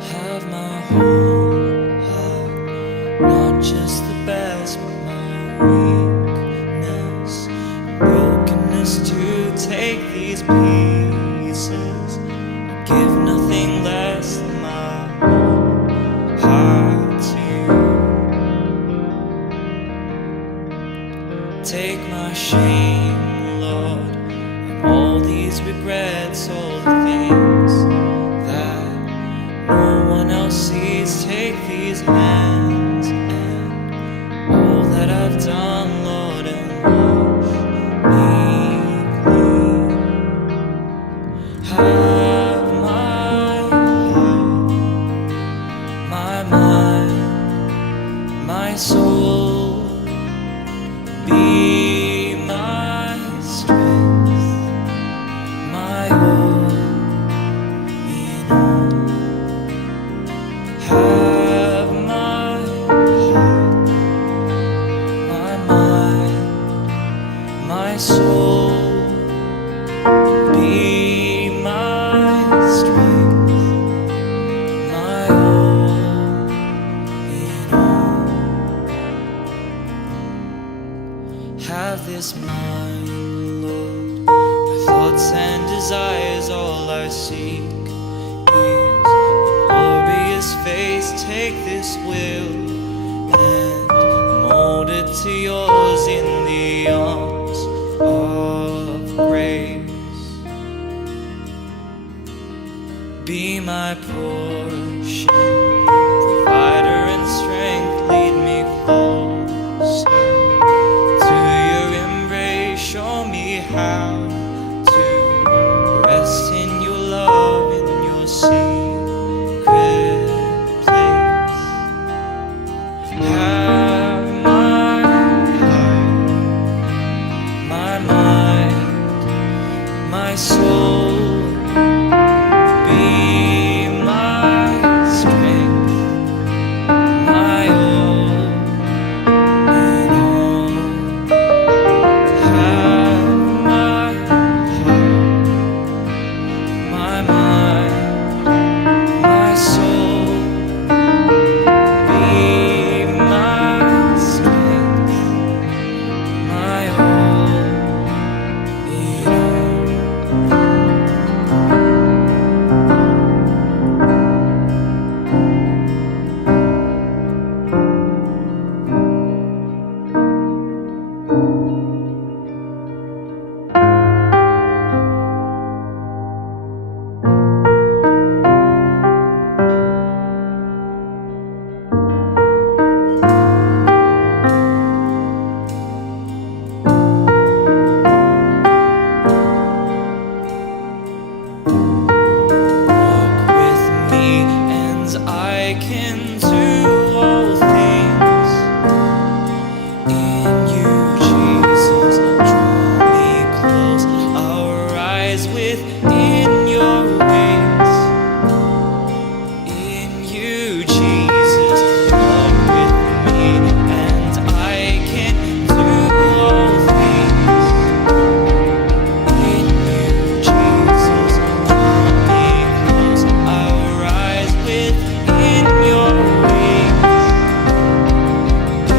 Have my whole heart, not just the best, but my weakness and brokenness to take these pieces. Give nothing less than my whole heart to you. Take my shame, Lord, and all these regrets, all the things that no one else sees. Take these hands and all that I've done, Lord, and wash me clean. Have my heart, my mind, my soul, be my strength, my all in all. Have my heart, my mind, my soul, be my strength, my all in all. Have this mind, Lord, my thoughts and desires, all I seek is glorious face. Take this will and mold it to yours in the arms of grace. Be my portion, provider and strength. Lead me closer to your embrace. Show me how to rest in your love, in your secret place. Have my heart, my mind, my soul, be my strength, my all in all. Have my heart, my mind, my soul, be my strength, my all in all. Walk with me, and I can do all things in you, Jesus. Draw me close, I'll rise within your wings. In you, Jesus. Walk with me, and I can do all things in you, Jesus. Draw me close, I'll rise within your wings.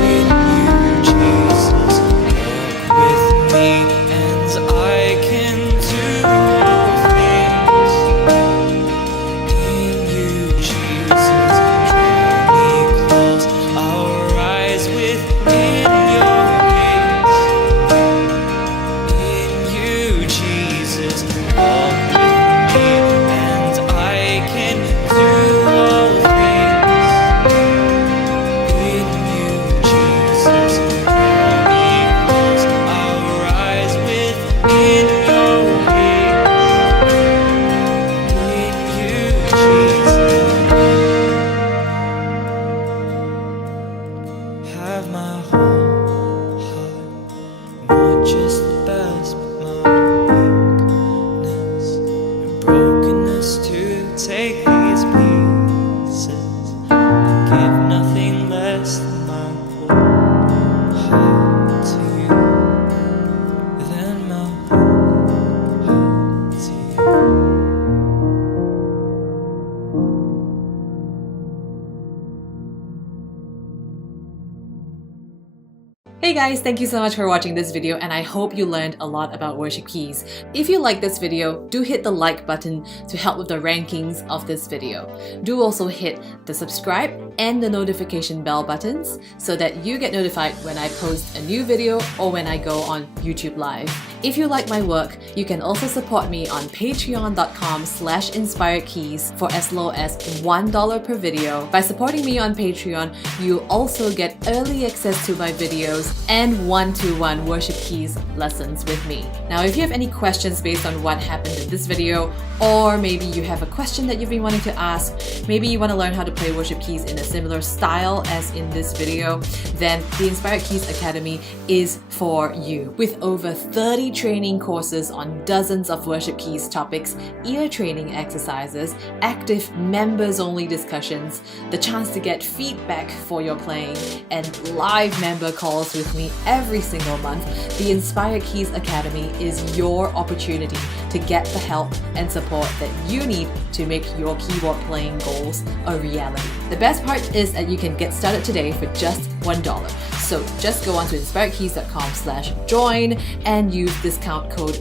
In you, Jesus. Walk with me, and I can do all things in you, Jesus. Draw me close, I'll rise within your wings. In you, Jesus. Walk with me, and I can do all things in you, Jesus. Draw me close, I'll rise within your wings. In you, Jesus. Have my whole heart, not just the best, but my weakness and brokenness to take these pieces. Give nothing less than my whole heart to you, than my whole heart to you. Hey guys, thank you so much for watching this video, and I hope you learned a lot about worship keys. If you like this video, do hit the like button to help with the rankings of this video. Do also hit the subscribe and the notification bell buttons so that you get notified when I post a new video or when I go on YouTube Live. If you like my work, you can also support me on patreon.com/inspiredkeys for as low as $1 per video. By supporting me on Patreon, you also get early access to my videos and one-to-one worship keys lessons with me. Now, if you have any questions based on what happened in this video, or maybe you have a question that you've been wanting to ask, maybe you want to learn how to play worship keys in a similar style as in this video, then the Inspired Keys Academy is for you. With over 30 training courses on dozens of worship keys topics, ear training exercises, active members-only discussions, the chance to get feedback for your playing, and live member calls with me every single month, the Inspired Keys Academy is your opportunity to get the help and support that you need to make your keyboard playing goals a reality. The best part is that you can get started today for just $1. So just go on to inspiredkeys.com/join and use discount code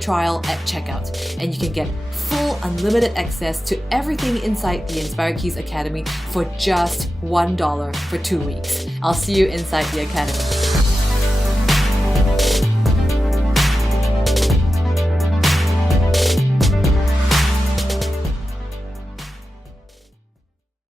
$trial at checkout, and you can get full unlimited access to everything inside the Inspired Keys Academy for just $1 for 2 weeks. I'll see you inside the Academy.